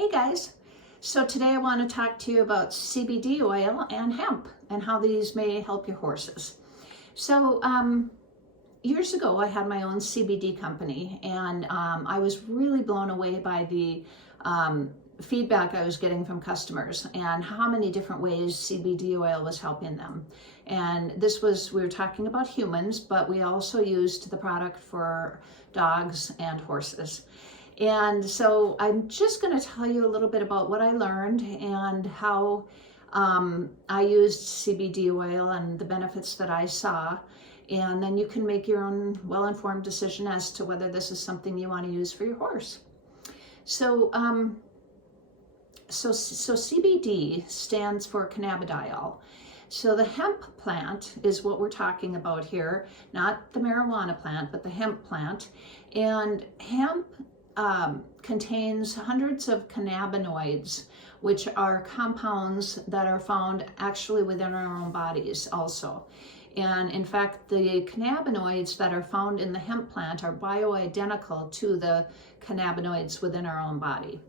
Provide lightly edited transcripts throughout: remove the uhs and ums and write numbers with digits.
Hey guys, so today I want to talk to you about CBD oil and hemp and how these may help your horses. So years ago I had my own CBD company, and I was really blown away by the feedback I was getting from customers and how many different ways CBD oil was helping them. And we were talking about humans, but we also used the product for dogs and horses. And so I'm just going to tell you a little bit about what I learned and how I used CBD oil and the benefits that I saw. And then you can make your own well-informed decision as to whether this is something you want to use for your horse. So CBD stands for cannabidiol. So the hemp plant is what we're talking about here, not the marijuana plant, but the hemp plant. And hemp contains hundreds of cannabinoids, which are compounds that are found actually within our own bodies also. And in fact, the cannabinoids that are found in the hemp plant are bioidentical to the cannabinoids within our own body.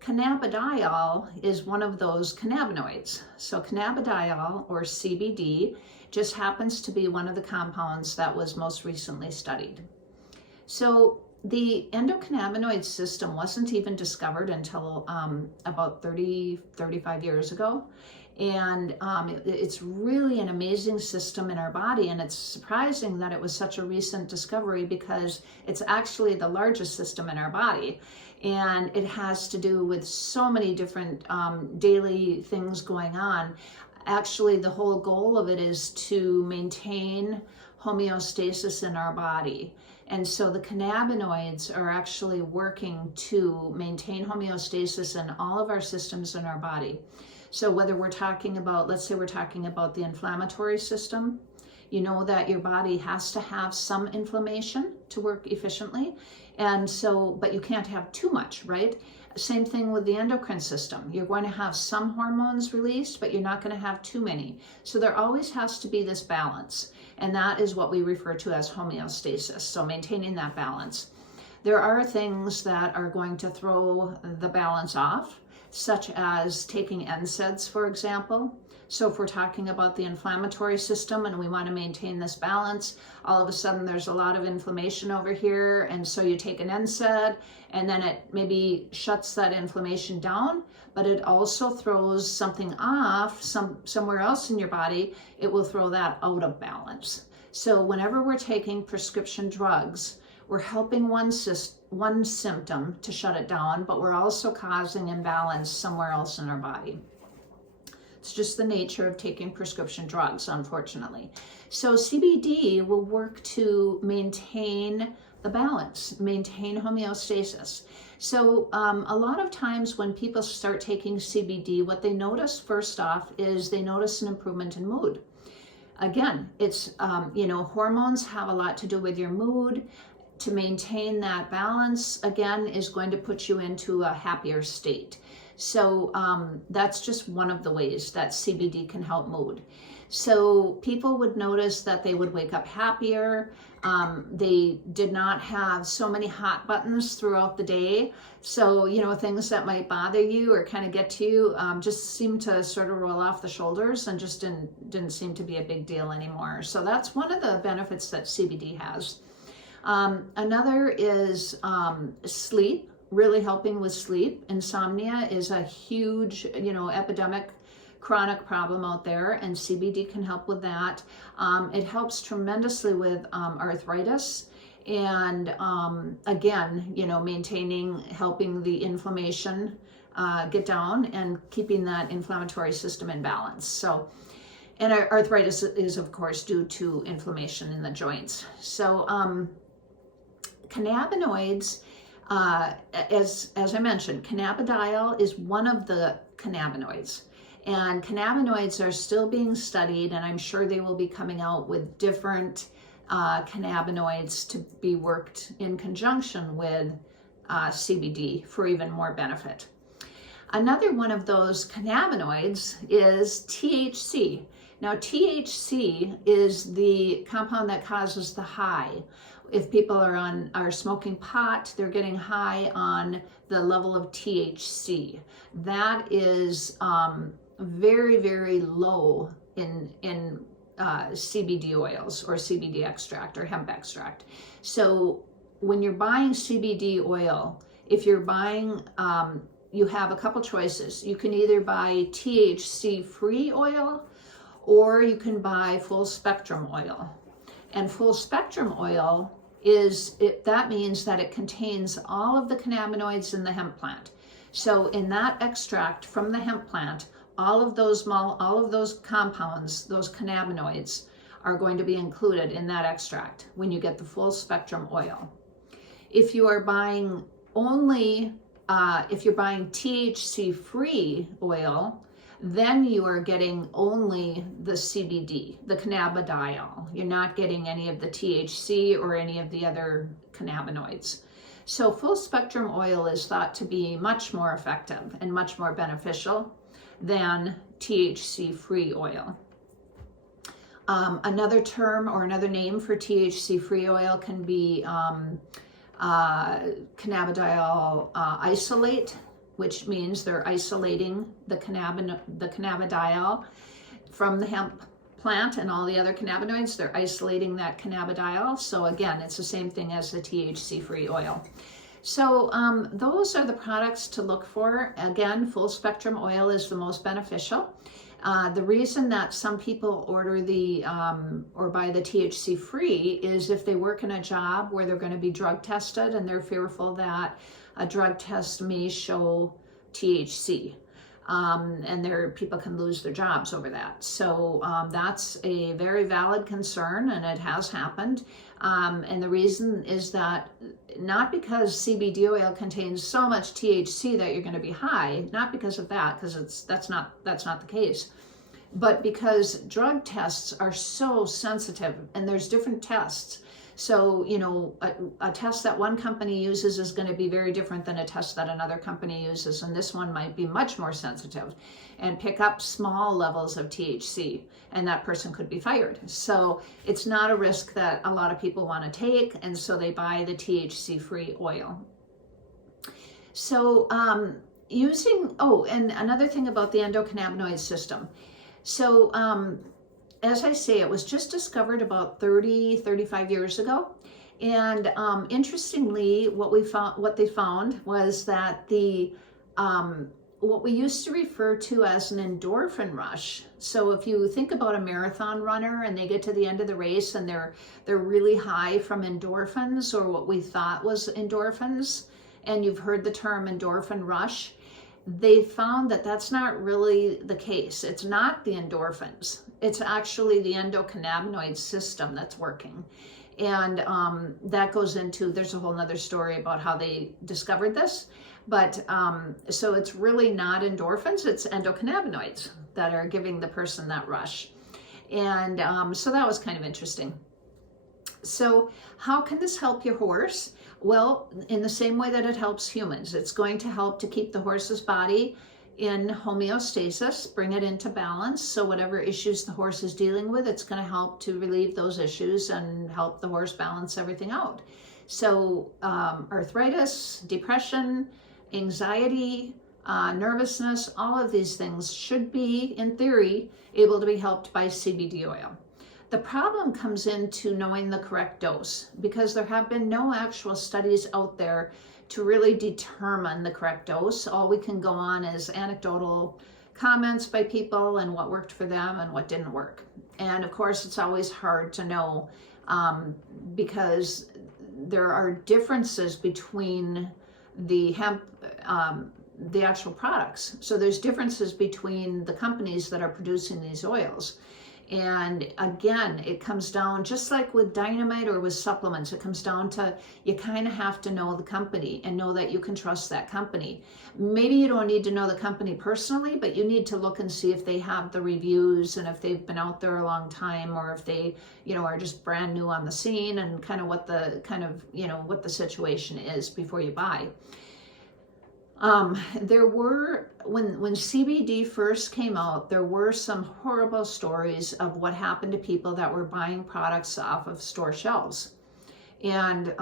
Cannabidiol is one of those cannabinoids. So cannabidiol, or CBD, just happens to be one of the compounds that was most recently studied. So the endocannabinoid system wasn't even discovered until about 35 years ago. And it's really an amazing system in our body. And it's surprising that it was such a recent discovery, because it's actually the largest system in our body. And it has to do with so many different daily things going on. Actually, the whole goal of it is to maintain homeostasis in our body. And so the cannabinoids are actually working to maintain homeostasis in all of our systems in our body. So whether we're talking about, let's say we're talking about the inflammatory system, you know that your body has to have some inflammation to work efficiently. And so, but you can't have too much, right? Same thing with the endocrine system. You're going to have some hormones released, but you're not going to have too many. So there always has to be this balance. And that is what we refer to as homeostasis. So maintaining that balance. There are things that are going to throw the balance off, such as taking NSAIDs, for example. So if we're talking about the inflammatory system and we want to maintain this balance, all of a sudden there's a lot of inflammation over here, and so you take an NSAID and then it maybe shuts that inflammation down, but it also throws something off somewhere else in your body. It will throw that out of balance. So whenever we're taking prescription drugs, we're helping one symptom to shut it down, but we're also causing imbalance somewhere else in our body. It's just the nature of taking prescription drugs, unfortunately. So CBD will work to maintain the balance, maintain homeostasis. So a lot of times when people start taking CBD, what they notice first off is they notice an improvement in mood. Again, it's, hormones have a lot to do with your mood. To maintain that balance, again, is going to put you into a happier state. So that's just one of the ways that CBD can help mood. So people would notice that they would wake up happier. They did not have so many hot buttons throughout the day. So, things that might bother you or kind of get to you just seem to sort of roll off the shoulders and just didn't seem to be a big deal anymore. So that's one of the benefits that CBD has. Another is sleep. Really helping with sleep. Insomnia is a huge, epidemic chronic problem out there, and CBD can help with that. It helps tremendously with arthritis, and again, helping the inflammation get down and keeping that inflammatory system in balance. So, and arthritis is of course due to inflammation in the joints. So cannabinoids, as I mentioned, cannabidiol is one of the cannabinoids, and cannabinoids are still being studied, and I'm sure they will be coming out with different cannabinoids to be worked in conjunction with CBD for even more benefit. Another one of those cannabinoids is THC. Now, THC is the compound that causes the high. If people are smoking pot, they're getting high on the level of THC. That is very, very low in CBD oils or CBD extract or hemp extract. So when you're buying CBD oil, if you're buying, you have a couple choices. You can either buy THC-free oil, or you can buy full spectrum oil. And full spectrum oil that means that it contains all of the cannabinoids in the hemp plant. So in that extract from the hemp plant, all of those compounds, those cannabinoids, are going to be included in that extract when you get the full spectrum oil. If you are buying THC-free oil, then you are getting only the CBD, the cannabidiol. You're not getting any of the THC or any of the other cannabinoids. So full spectrum oil is thought to be much more effective and much more beneficial than THC-free oil. Another term or another name for THC-free oil can be cannabidiol isolate, which means they're isolating the cannabidiol from the hemp plant and all the other cannabinoids. They're isolating that cannabidiol. So again, it's the same thing as the THC-free oil. So those are the products to look for. Again, full spectrum oil is the most beneficial. The reason that some people order or buy the THC-free is if they work in a job where they're going to be drug tested and they're fearful that a drug test may show THC, and people can lose their jobs over that. So that's a very valid concern, and it has happened. And the reason is that not because CBD oil contains so much THC that you're going to be high, not because of that, because that's not the case, but because drug tests are so sensitive, and there's different tests. So, a test that one company uses is going to be very different than a test that another company uses. And this one might be much more sensitive and pick up small levels of THC, and that person could be fired. So it's not a risk that a lot of people want to take, and so they buy the THC-free oil. So and another thing about the endocannabinoid system. So as I say, it was just discovered about 35 years ago. And interestingly, what they found was that what we used to refer to as an endorphin rush. So if you think about a marathon runner and they get to the end of the race and they're really high from endorphins, or what we thought was endorphins, and you've heard the term endorphin rush, they found that that's not really the case. It's not the endorphins. It's actually the endocannabinoid system that's working. And that goes into, there's a whole nother story about how they discovered this. But so it's really not endorphins, it's endocannabinoids that are giving the person that rush. And so that was kind of interesting. So how can this help your horse? Well, in the same way that it helps humans. It's going to help to keep the horse's body in homeostasis, bring it into balance. So whatever issues the horse is dealing with, it's going to help to relieve those issues and help the horse balance everything out. So arthritis, depression, anxiety, nervousness, all of these things should be, in theory, able to be helped by CBD oil. The problem comes into knowing the correct dose, because there have been no actual studies out there to really determine the correct dose. All we can go on is anecdotal comments by people and what worked for them and what didn't work. And of course, it's always hard to know because there are differences between the hemp, the actual products. So there's differences between the companies that are producing these oils. And again, it comes down, just like with dynamite or with supplements, it comes down to, you kind of have to know the company and know that you can trust that company. Maybe you don't need to know the company personally, but you need to look and see if they have the reviews and if they've been out there a long time, or if they, are just brand new on the scene, and what the situation is before you buy. There were, when CBD first came out, there were some horrible stories of what happened to people that were buying products off of store shelves. And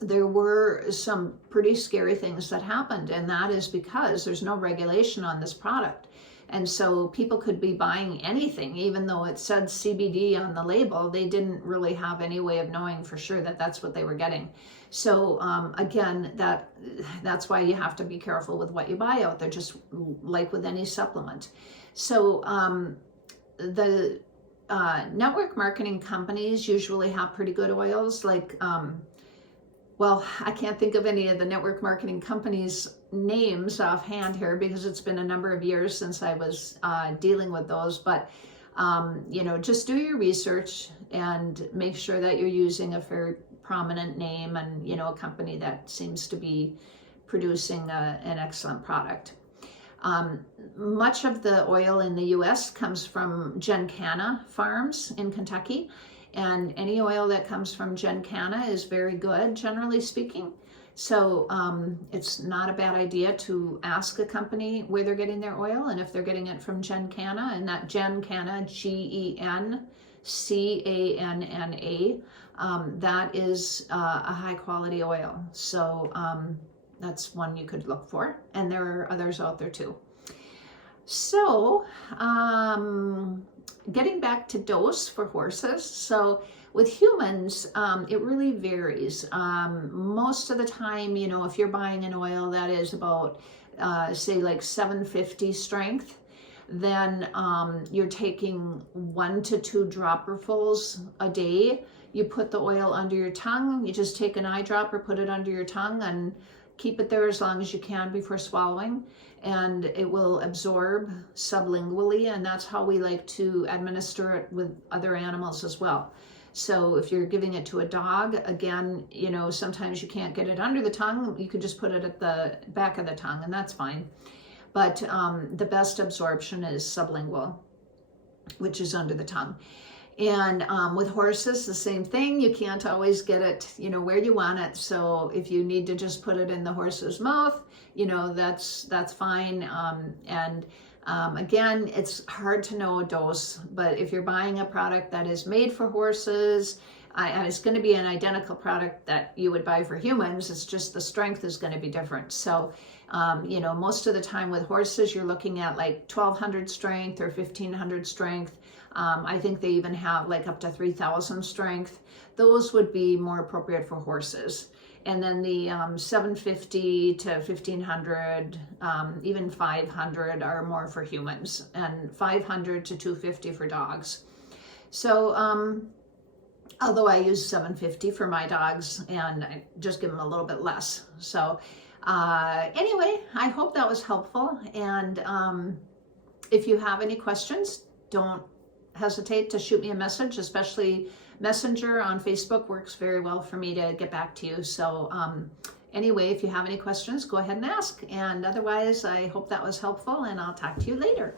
there were some pretty scary things that happened, and that is because there's no regulation on this product. And so people could be buying anything, even though it said CBD on the label. They didn't really have any way of knowing for sure that that's what they were getting. So again, that's why you have to be careful with what you buy out there, just like with any supplement. So the network marketing companies usually have pretty good oils, like well, I can't think of any of the network marketing companies' names offhand here because it's been a number of years since I was dealing with those. But, you know, just do your research and make sure that you're using a very prominent name and, you know, a company that seems to be producing an excellent product. Much of the oil in the U.S. comes from Gencana farms in Kentucky. And any oil that comes from Gencana is very good, generally speaking. So it's not a bad idea to ask a company where they're getting their oil and if they're getting it from Gencana. And that Gencana, Gencana, that is a high quality oil. So that's one you could look for. And there are others out there too. So getting back to dose for horses. So with humans, it really varies. Most of the time, you know, if you're buying an oil that is about, say like 750 strength, then you're taking 1 to 2 dropperfuls a day. You put the oil under your tongue. You just take an eyedropper, put it under your tongue, and keep it there as long as you can before swallowing, and it will absorb sublingually, and that's how we like to administer it with other animals as well. So if you're giving it to a dog, again, you know, sometimes you can't get it under the tongue. You could just put it at the back of the tongue, and that's fine. But the best absorption is sublingual, which is under the tongue. And with horses, the same thing. You can't always get it, you know, where you want it. So if you need to just put it in the horse's mouth, you know, that's fine. Again, it's hard to know a dose, but if you're buying a product that is made for horses, and it's going to be an identical product that you would buy for humans, it's just the strength is going to be different. So, you know, most of the time with horses, you're looking at like 1200 strength or 1500 strength. I think they even have like up to 3000 strength. Those would be more appropriate for horses. And then the 750 to 1500, even 500 are more for humans, and 500 to 250 for dogs. So, although I use 750 for my dogs, and I just give them a little bit less. So, anyway, I hope that was helpful. And if you have any questions, don't hesitate to shoot me a message, especially Messenger on Facebook works very well for me to get back to you. So anyway, if you have any questions, go ahead and ask. And otherwise, I hope that was helpful, and I'll talk to you later.